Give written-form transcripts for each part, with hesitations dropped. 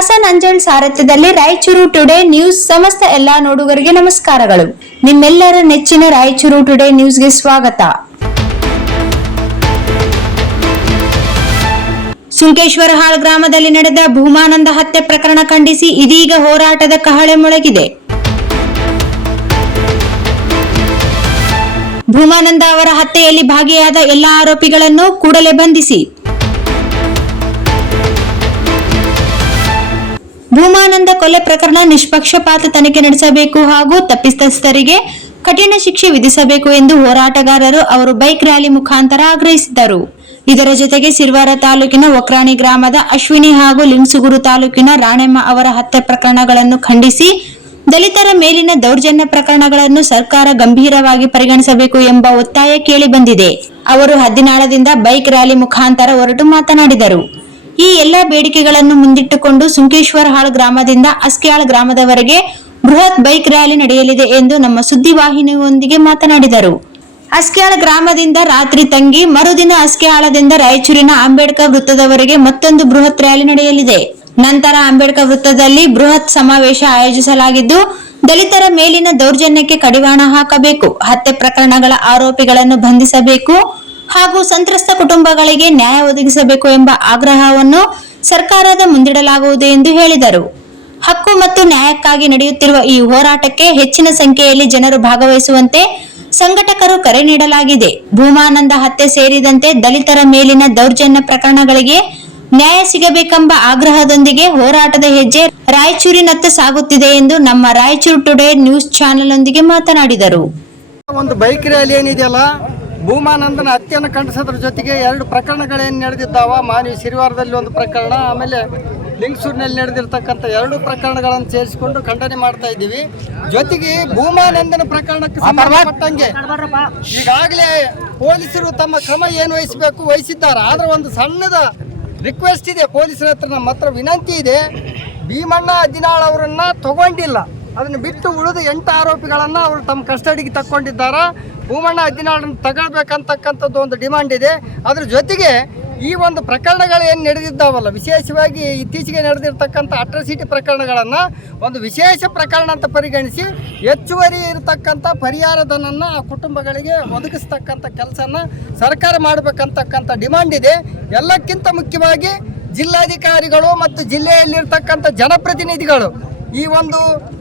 Hasan ಅಂಜಲ್ ಸಾರಥ್ಯದಲ್ಲಿ Raichur today news ಸಮಸ್ತ ಎಲ್ಲಾ ನೋಡುಗರಿಗೆ ನಮಸ್ಕಾರಗಳು. ನಿಮ್ಮೆಲ್ಲರ ನೆಚ್ಚಿನ ರಾಯಚೂರು ಟುಡೇ ನ್ಯೂಸ್ಗೆ ಸ್ವಾಗತ. ಸುಂಕೇಶ್ವರಹಾಳ್ ಗ್ರಾಮದಲ್ಲಿ ನಡೆದ ಭೂಮಾನಂದ ಹತ್ಯೆ ಪ್ರಕರಣ ಖಂಡಿಸಿ ಇದೀಗ ಹೋರಾಟದ ಕಹಳೆ ಮೊಳಗಿದೆ. ಭೂಮಾನಂದ ಅವರ ಹತ್ಯೆಯಲ್ಲಿ ಭಾಗಿಯಾದ ಎಲ್ಲಾ ಆರೋಪಿಗಳನ್ನು ಕೂಡಲೇ ಬಂಧಿಸಿ. ಭೂಮಾನಂದ ಕೊಲೆ ಪ್ರಕರಣ ನಿಷ್ಪಕ್ಷಪಾತ ತನಿಖೆ ನಡೆಸಬೇಕು ಹಾಗೂ ತಪ್ಪಿತಸ್ಥರಿಗೆ ಕಠಿಣ ಶಿಕ್ಷೆ ವಿಧಿಸಬೇಕು ಎಂದು ಹೋರಾಟಗಾರರು ಅವರು ಬೈಕ್ ರ್ಯಾಲಿ ಮುಖಾಂತರ ಆಗ್ರಹಿಸಿದರು. ಇದರ ಜೊತೆಗೆ ಸಿರ್ವಾರ ತಾಲೂಕಿನ ಒಕ್ರಾಣಿ ಗ್ರಾಮದ ಅಶ್ವಿನಿ ಹಾಗೂ ಲಿಂಗಸುಗೂರು ತಾಲೂಕಿನ ರಾಣೆಮ್ಮ ಅವರ ಹತ್ಯೆ ಪ್ರಕರಣಗಳನ್ನು ಖಂಡಿಸಿ ದಲಿತರ ಮೇಲಿನ ದೌರ್ಜನ್ಯ ಪ್ರಕರಣಗಳನ್ನು ಸರ್ಕಾರ ಗಂಭೀರವಾಗಿ ಪರಿಗಣಿಸಬೇಕು ಎಂಬ ಒತ್ತಾಯ ಕೇಳಿ ಬಂದಿದೆ. ಅವರು ಹದ್ದಿನಾಳದಿಂದ ಬೈಕ್ ರ್ಯಾಲಿ ಮುಖಾಂತರ ಹೊರಟು ಮಾತನಾಡಿದರು. ಈ ಎಲ್ಲಾ ಬೇಡಿಕೆಗಳನ್ನು ಮುಂದಿಟ್ಟುಕೊಂಡು ಸುಂಕೇಶ್ವರಹಾಳ್ ಗ್ರಾಮದಿಂದ ಅಸ್ಕ್ಯಾಳ್ ಗ್ರಾಮದವರೆಗೆ ಬೃಹತ್ ಬೈಕ್ ರ್ಯಾಲಿ ನಡೆಯಲಿದೆ ಎಂದು ನಮ್ಮ ಸುದ್ದಿವಾಹಿನಿಯೊಂದಿಗೆ ಮಾತನಾಡಿದರು. ಅಸ್ಕ್ಯಾಳ್ ಗ್ರಾಮದಿಂದ ರಾತ್ರಿ ತಂಗಿ ಮರುದಿನ ಅಸ್ಕ್ಯಾಳದಿಂದ ರಾಯಚೂರಿನ ಅಂಬೇಡ್ಕರ್ ವೃತ್ತದವರೆಗೆ ಮತ್ತೊಂದು ಬೃಹತ್ ರ್ಯಾಲಿ ನಡೆಯಲಿದೆ. ನಂತರ ಅಂಬೇಡ್ಕರ್ ವೃತ್ತದಲ್ಲಿ ಬೃಹತ್ ಸಮಾವೇಶ ಆಯೋಜಿಸಲಾಗಿದ್ದು, ದಲಿತರ ಮೇಲಿನ ದೌರ್ಜನ್ಯಕ್ಕೆ ಕಡಿವಾಣ ಹಾಕಬೇಕು, ಹತ್ಯೆ ಪ್ರಕರಣಗಳ ಆರೋಪಿಗಳನ್ನು ಬಂಧಿಸಬೇಕು ಹಾಗೂ ಸಂತ್ರಸ್ತ ಕುಟುಂಬಗಳಿಗೆ ನ್ಯಾಯ ಒದಗಿಸಬೇಕು ಎಂಬ ಆಗ್ರಹವನ್ನು ಸರ್ಕಾರದ ಮುಂದಿಡಲಾಗುವುದು ಎಂದು ಹೇಳಿದರು. ಹಕ್ಕು ಮತ್ತು ನ್ಯಾಯಕ್ಕಾಗಿ ನಡೆಯುತ್ತಿರುವ ಈ ಹೋರಾಟಕ್ಕೆ ಹೆಚ್ಚಿನ ಸಂಖ್ಯೆಯಲ್ಲಿ ಜನರು ಭಾಗವಹಿಸುವಂತೆ ಸಂಘಟಕರು ಕರೆ ನೀಡಲಾಗಿದೆ. ಭೂಮಾನಂದ ಹತ್ಯೆ ಸೇರಿದಂತೆ ದಲಿತರ ಮೇಲಿನ ದೌರ್ಜನ್ಯ ಪ್ರಕರಣಗಳಿಗೆ ನ್ಯಾಯ ಸಿಗಬೇಕೆಂಬ ಆಗ್ರಹದೊಂದಿಗೆ ಹೋರಾಟದ ಹೆಜ್ಜೆ ರಾಯಚೂರಿನತ್ತ ಸಾಗುತ್ತಿದೆ ಎಂದು ನಮ್ಮ ರಾಯಚೂರು ಟುಡೇ ನ್ಯೂಸ್ ಚಾನೆಲ್ ಒಂದಿಗೆ ಮಾತನಾಡಿದರು. ಒಂದು ಬೈಕ್ ರ್ಯಾಲಿ ಏನಿದೆಯಲ್ಲ, ಭೂಮಾನಂದನ ಹತ್ಯೆಯನ್ನು ಖಂಡಿಸೋದ್ರ ಜೊತೆಗೆ ಎರಡು ಪ್ರಕರಣಗಳೇನು ನಡೆದಿದ್ದಾವ, ಮಾನವಿ ಸಿರಿವಾರದಲ್ಲಿ ಒಂದು ಪ್ರಕರಣ, ಆಮೇಲೆ ಲಿಂಗಸೂರಿನಲ್ಲಿ ನಡೆದಿರ್ತಕ್ಕಂಥ ಎರಡು ಪ್ರಕರಣಗಳನ್ನು ಸೇರಿಸಿಕೊಂಡು ಖಂಡನೆ ಮಾಡ್ತಾ ಇದ್ದೀವಿ. ಜೊತೆಗೆ ಭೂಮಾನಂದನ ಪ್ರಕರಣಕ್ಕೆ ಸಂಬಂಧಪಟ್ಟಂಗೆ ಈಗಾಗಲೇ ಪೊಲೀಸರು ತಮ್ಮ ಕ್ರಮ ಏನು ವಹಿಸಿದ್ದಾರೆ. ಆದ್ರೆ ಒಂದು ಸಣ್ಣದ ರಿಕ್ವೆಸ್ಟ್ ಇದೆ ಪೊಲೀಸರ ಹತ್ರ, ನಮ್ಮ ಹತ್ರ ವಿನಂತಿ ಇದೆ. ಭೀಮಣ್ಣ ಹದ್ದಿನಾಳ್ ಅವರನ್ನ ತಗೊಂಡಿಲ್ಲ, ಅದನ್ನು ಬಿಟ್ಟು ಉಳಿದ 8 ಆರೋಪಿಗಳನ್ನು ಅವರು ತಮ್ಮ ಕಸ್ಟಡಿಗೆ ತಕ್ಕೊಂಡಿದ್ದಾರೆ. ಭೂಮಣ್ಣ ಹದ್ದಿನಾಳನ್ನು ತಗೊಳ್ಬೇಕಂತಕ್ಕಂಥದ್ದು ಒಂದು ಡಿಮಾಂಡ್ ಇದೆ. ಅದ್ರ ಜೊತೆಗೆ ಈ ಒಂದು ಪ್ರಕರಣಗಳು ಏನು ನಡೆದಿದ್ದಾವಲ್ಲ, ವಿಶೇಷವಾಗಿ ಇತ್ತೀಚೆಗೆ ನಡೆದಿರ್ತಕ್ಕಂಥ ಅಟ್ರಾಸಿಟಿ ಪ್ರಕರಣಗಳನ್ನು ಒಂದು ವಿಶೇಷ ಪ್ರಕರಣ ಅಂತ ಪರಿಗಣಿಸಿ ಹೆಚ್ಚುವರಿ ಇರತಕ್ಕಂಥ ಪರಿಹಾರಧನನ್ನು ಆ ಕುಟುಂಬಗಳಿಗೆ ಒದಗಿಸ್ತಕ್ಕಂಥ ಕೆಲಸನ ಸರ್ಕಾರ ಮಾಡಬೇಕಂತಕ್ಕಂಥ ಡಿಮಾಂಡ್ ಇದೆ. ಎಲ್ಲಕ್ಕಿಂತ ಮುಖ್ಯವಾಗಿ ಜಿಲ್ಲಾಧಿಕಾರಿಗಳು ಮತ್ತು ಜಿಲ್ಲೆಯಲ್ಲಿರ್ತಕ್ಕಂಥ ಜನಪ್ರತಿನಿಧಿಗಳು ಈ ಒಂದು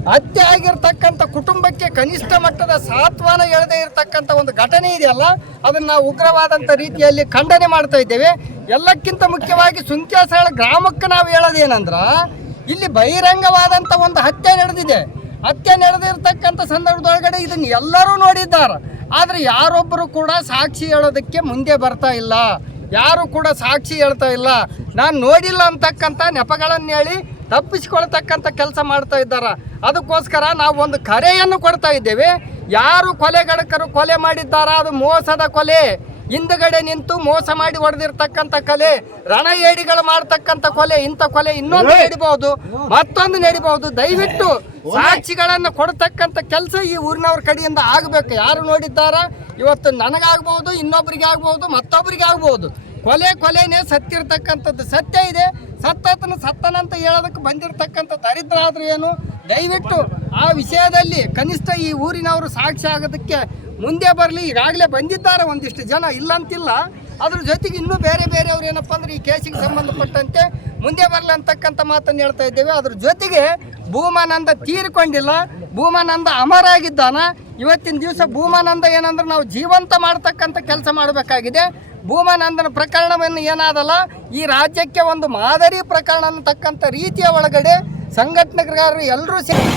ಹತ್ಯೆ ಆಗಿರ್ತಕ್ಕಂಥ ಕುಟುಂಬಕ್ಕೆ ಕನಿಷ್ಠ ಮಟ್ಟದ ಸಾಂತ್ವನ ಎಳೆದೇ ಇರತಕ್ಕಂಥ ಒಂದು ಘಟನೆ ಇದೆಯಲ್ಲ, ಅದನ್ನು ನಾವು ಉಗ್ರವಾದಂಥ ರೀತಿಯಲ್ಲಿ ಖಂಡನೆ ಮಾಡ್ತಾ ಇದ್ದೇವೆ. ಎಲ್ಲಕ್ಕಿಂತ ಮುಖ್ಯವಾಗಿ ಸುಂಕೇಶ್ವರ ಗ್ರಾಮಕ್ಕೆ ನಾವು ಹೇಳೋದೇನಂದ್ರೆ, ಇಲ್ಲಿ ಬಹಿರಂಗವಾದಂಥ ಒಂದು ಹತ್ಯೆ ನಡೆದಿದೆ. ಹತ್ಯೆ ನಡೆದಿರ್ತಕ್ಕಂಥ ಸಂದರ್ಭದೊಳಗಡೆ ಇದನ್ನು ಎಲ್ಲರೂ ನೋಡಿದ್ದಾರೆ. ಆದರೆ ಯಾರೊಬ್ಬರು ಕೂಡ ಸಾಕ್ಷಿ ಹೇಳೋದಕ್ಕೆ ಮುಂದೆ ಬರ್ತಾ ಇಲ್ಲ, ಯಾರು ಕೂಡ ಸಾಕ್ಷಿ ಹೇಳ್ತಾ ಇಲ್ಲ. ನಾನು ನೋಡಿಲ್ಲ ಅಂತಕ್ಕಂಥ ನೆಪಗಳನ್ನು ಹೇಳಿ ತಪ್ಪಿಸಿಕೊಳ್ತಕ್ಕಂಥ ಕೆಲಸ ಮಾಡ್ತಾ ಇದ್ದಾರೆ. ಅದಕ್ಕೋಸ್ಕರ ನಾವು ಒಂದು ಕರೆಯನ್ನು ಕೊಡ್ತಾ ಇದ್ದೇವೆ. ಯಾರು ಕೊಲೆಗಡಕರು ಕೊಲೆ ಮಾಡಿದ್ದಾರ, ಅದು ಮೋಸದ ಕೊಲೆ, ಹಿಂದುಗಡೆ ನಿಂತು ಮೋಸ ಮಾಡಿ ಹೊಡೆದಿರ್ತಕ್ಕಂಥ ಕೊಲೆ, ರಣಏಡಿಗಳು ಮಾಡ್ತಕ್ಕಂಥ ಕೊಲೆ. ಇಂಥ ಕೊಲೆ ಇನ್ನೊಂದು ನಡಿಬಹುದು, ಮತ್ತೊಂದು ನಡಿಬಹುದು. ದಯವಿಟ್ಟು ಸಾಕ್ಷಿಗಳನ್ನು ಕೊಡ್ತಕ್ಕಂಥ ಕೆಲಸ ಈ ಊರಿನವ್ರ ಕಡೆಯಿಂದ ಆಗಬೇಕು. ಯಾರು ನೋಡಿದ್ದಾರ, ಇವತ್ತು ನನಗಾಗ್ಬಹುದು, ಇನ್ನೊಬ್ಬರಿಗೆ ಆಗ್ಬಹುದು, ಮತ್ತೊಬ್ಬರಿಗೆ ಆಗ್ಬಹುದು. ಕೊಲೆನೇ ಸತ್ತಿರ್ತಕ್ಕಂಥದ್ದು ಸತ್ಯ ಇದೆ. ಸತ್ತನಂತ ಹೇಳೋದಕ್ಕೆ ಬಂದಿರತಕ್ಕಂಥ ದರಿದ್ರ ಆದ್ರೂ ಏನು, ದಯವಿಟ್ಟು ಆ ವಿಷಯದಲ್ಲಿ ಕನಿಷ್ಠ ಈ ಊರಿನವರು ಸಾಕ್ಷಿ ಆಗೋದಕ್ಕೆ ಮುಂದೆ ಬರಲಿ. ಈಗಾಗಲೇ ಬಂದಿದ್ದಾರೆ ಒಂದಿಷ್ಟು ಜನ, ಇಲ್ಲ ಅಂತಿಲ್ಲ. ಅದ್ರ ಜೊತೆಗೆ ಇನ್ನೂ ಬೇರೆಯವ್ರು ಏನಪ್ಪ ಅಂದ್ರೆ ಈ ಕೇಸಿಗೆ ಸಂಬಂಧಪಟ್ಟಂತೆ ಮುಂದೆ ಬರಲಿ ಅಂತಕ್ಕಂಥ ಮಾತನ್ನು ಹೇಳ್ತಾ ಇದ್ದೇವೆ. ಅದ್ರ ಜೊತೆಗೆ ಭೂಮಾನಂದ ತೀರಿಕೊಂಡಿಲ್ಲ, ಭೂಮಾನಂದ ಅಮರ ಆಗಿದ್ದಾನ. ಇವತ್ತಿನ ದಿವಸ ಭೂಮಾನಂದ ಏನಂದ್ರೆ ನಾವು ಜೀವಂತ ಮಾಡ್ತಕ್ಕಂಥ ಕೆಲಸ ಮಾಡಬೇಕಾಗಿದೆ. ಭೂಮಾನಂದನ ಪ್ರಕರಣವನ್ನು ಏನಾದಲ್ಲ, ಈ ರಾಜ್ಯಕ್ಕೆ ಒಂದು ಮಾದರಿ ಪ್ರಕರಣ ಅನ್ನತಕ್ಕಂಥ ರೀತಿಯ ಒಳಗಡೆ ಸಂಘಟನೆಗಾರರು ಎಲ್ಲರೂ ಸೇರಿ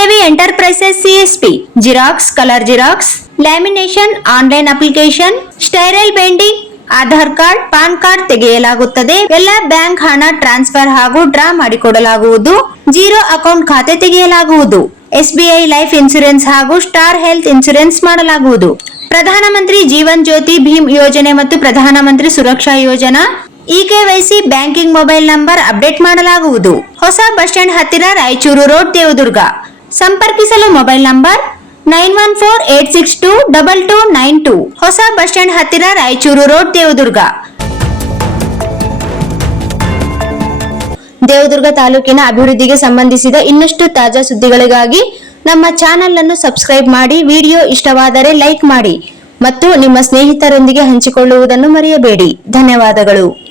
Sridevi enterprises CSP xerox, colour xerox, lamination, online application, spiral binding, Aadhaar card, PAN card ತೆಗೆಯಲಾಗುತ್ತದೆ. ಎಲ್ಲ ಬ್ಯಾಂಕ್ ಹಣ ಟ್ರಾನ್ಸ್ಫರ್ ಹಾಗೂ ಡ್ರಾ ಮಾಡಿಕೊಡಲಾಗುವುದು. ಜೀರೋ ಅಕೌಂಟ್ ಖಾತೆ ತೆಗೆಯಲಾಗುವುದು. SBI ಲೈಫ್ ಇನ್ಸೂರೆನ್ಸ್ ಹಾಗೂ ಸ್ಟಾರ್ ಹೆಲ್ತ್ ಇನ್ಸೂರೆನ್ಸ್ ಮಾಡಲಾಗುವುದು. ಪ್ರಧಾನಮಂತ್ರಿ ಜೀವನ್ ಜ್ಯೋತಿ ಭೀಮ್ ಯೋಜನೆ ಮತ್ತು ಪ್ರಧಾನಮಂತ್ರಿ ಸುರಕ್ಷಾ ಯೋಜನಾ EKYC banking mobile number update ಮಾಡಲಾಗುವುದು. ಹೊಸ ಬಸ್ ಸ್ಟ್ಯಾಂಡ್ ಹತ್ತಿರ ರಾಯಚೂರು ರೋಡ್, ದೇವದುರ್ಗ. ಸಂಪರ್ಕಿಸಲು ಮೊಬೈಲ್ ನಂಬರ್ 9148622292. ಹೊಸ ಬಸ್ ಸ್ಟ್ಯಾಂಡ್ ಹತ್ತಿರ ರಾಯಚೂರು ರೋಡ್, ದೇವದುರ್ಗ. ದೇವದುರ್ಗ ತಾಲೂಕಿನ ಅಭಿವೃದ್ಧಿಗೆ ಸಂಬಂಧಿಸಿದ ಇನ್ನಷ್ಟು ತಾಜಾ ಸುದ್ದಿಗಳಿಗಾಗಿ ನಮ್ಮ ಚಾನೆಲ್ ಅನ್ನು ಸಬ್ಸ್ಕ್ರೈಬ್ ಮಾಡಿ. ವಿಡಿಯೋ ಇಷ್ಟವಾದರೆ ಲೈಕ್ ಮಾಡಿ ಮತ್ತು ನಿಮ್ಮ ಸ್ನೇಹಿತರೊಂದಿಗೆ ಹಂಚಿಕೊಳ್ಳುವುದನ್ನು ಮರೆಯಬೇಡಿ. ಧನ್ಯವಾದಗಳು.